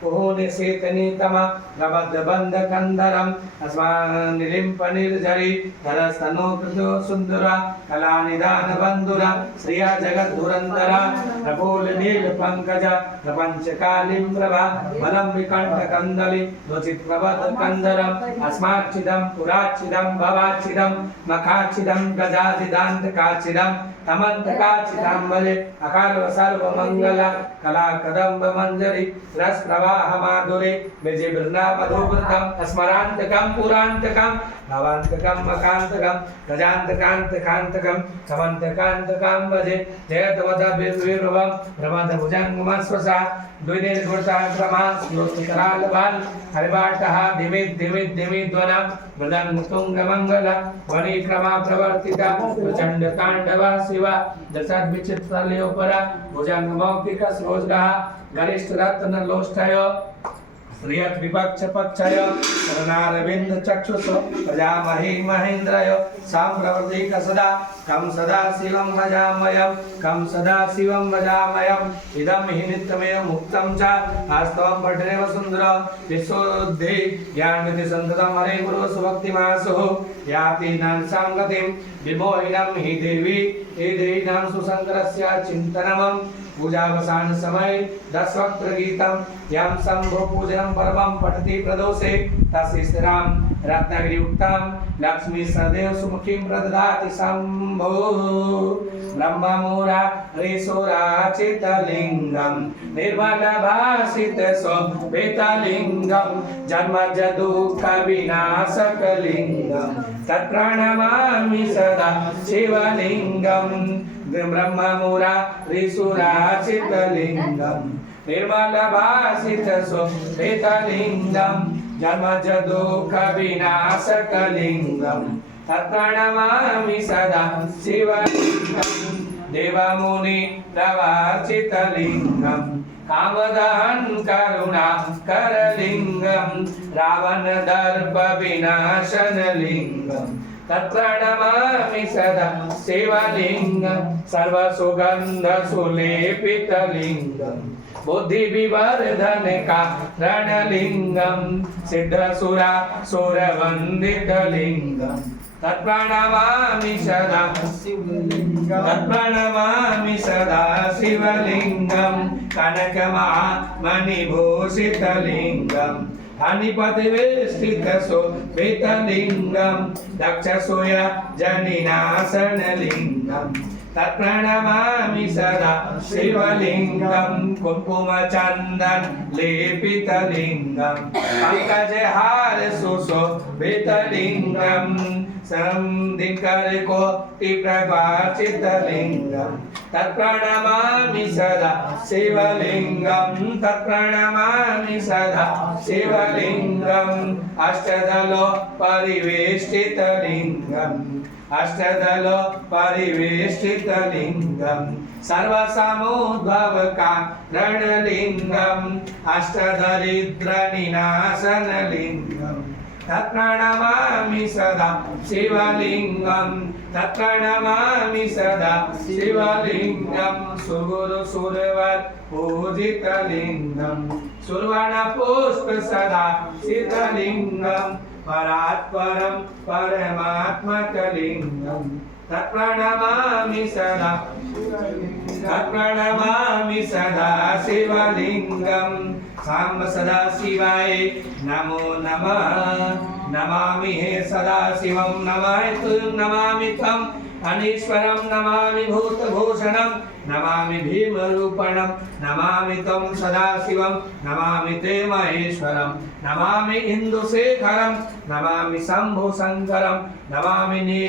कुहूनिशीतनीतम गबद्धबन्धकन्धरम् अस्मान्निलिम्पनिर्झरि धरस्तनोकृतो सुन्दरा कलानिदानबन्धुर श्रिया जगद्धुरन्धर प्रफुल्लनीलपङ्कज प्रपञ्चकालिं प्रभा बलं विकण्ठकन्दलि ध्वजित्प्रबद्धकन्धरम् अस्माच्चिदं पुराच्चिदं भवाच्चिदं मखाच्चिदं गजादिदान्तकाच्चिदं तमन्तकाच्चिदाम्बरे अकाल सर्वमङ्गल कला कदम्ब मंजरी रस प्रवाह माधुरी विजिब्रना मधुव्रतम स्मरांतकम पुरांतकम भवांतकम मकांतकम गजांतकांतकांतकम समंतकांतकम भजे जयतवद वीरवम प्रमद भुजंगमस्वसा द्विनिर्घुरताक्रमा योतिकरालबाल हरिबाटः दिमित दिमित दिमित ध्वना मृदंग तुंगमंगल वनिक्रमा प्रवर्तिता प्रचंड तांडवा शिवा दशद विचित्रल्योपरा भुजंग मौक्तिक श्रोजगः गरिष्ठ रत्न लोष्ठय श्रियत विपक्ष पक्षय शरणारविंद चक्षुषो प्रजामहि महेन्द्रय सांप्रवर्तिक सदा कम सदा शिवं भजामयं कम सदा शिवं भजामयं इदं हि नित्यमेव मुक्तं च आस्तवं पठनेव सुन्दर विशुद्धि ज्ञानविधि संततं हरे गुरु सुभक्तिमासुः याति नाम संगतिं विमोहिनं हि देवी हे देवीनां सुसंगरस्य चिन्तनमं पूजावसान समय 10 वक्त गीतम यम शंभो पूजनम परमं पठति प्रदोषे तस्य श्रीराम रत्नगिरि उत्तम लक्ष्मी सदैव सुमुखीं प्रददाति शंभो ब्रह्ममूरा रेसोरा चितलिंगम निर्मल भासित सोपेतलिंगम जन्मज दुःख विनाशकलिंगम तत्प्रणमामि सदा शिवलिंगम ब्रह्ममूरा त्रिशूरा चितलिंगम निर्मल भासित सोपेतलिंगम जन्मज दुःख विनाशकलिंगम तत्प्रणमामि सदा शिवलिंगम देवमुनि प्रवाचितलिंगम कामदहन करुणा करलिंगम रावण दर्प विनाशन लिंगम तत्प्रणमामि सदा शिवलिंगम सर्वसुगंध सुलेपितलिंगम बुद्धि विवर्धन का रणलिंगम सिद्धसुरा सुरवंदितलिंगम तत्प्रणमामि सदा शिवलिंगम कनकमणिभूषितलिंगम धनिपतिवेष्टितशोभितलिंगम दक्षसूया जनिनाशनलिंगम तत्प्रणमामि सदा शिवलिंगम कुंकुमचंदन लेपितलिंगम पंकजहार सुशोभितलिंगम संदिकर कोटि प्रभाचितलिंगम तत्प्रणमामि सदा शिवलिंगम तत्प्रणमामि सदा शिवलिंगम अष्टदलो परिवेष्टितलिंगम अष्टदलो परिवेष्टितलिंगम सर्वसमुद्भव कारणलिंगम अष्टदरिद्र निनाशनलिंगम तत्प्रणमामि सदा शिवलिंगम तत्प्रणमामि सदा शिवलिंगम सुगुरु सुरवर पूजितलिंगम सुरवण पुष्प सदा सिद्धलिंगम परात्परम परमात्मकलिंगम तत्प्रणमामि सदा शिवलिंगम सांब सदा शिवाय नमो नमः नमामि हे सदा शिवं नमामि त्वं अनीश्वरं नमामि भूतभूषणं नमामि भीमरूपणं नमामि त्वं सदाशिवं नमामि ते महेश्वरं नमामि इंदुशेखरं नमामि शंभुशंकरं नमामि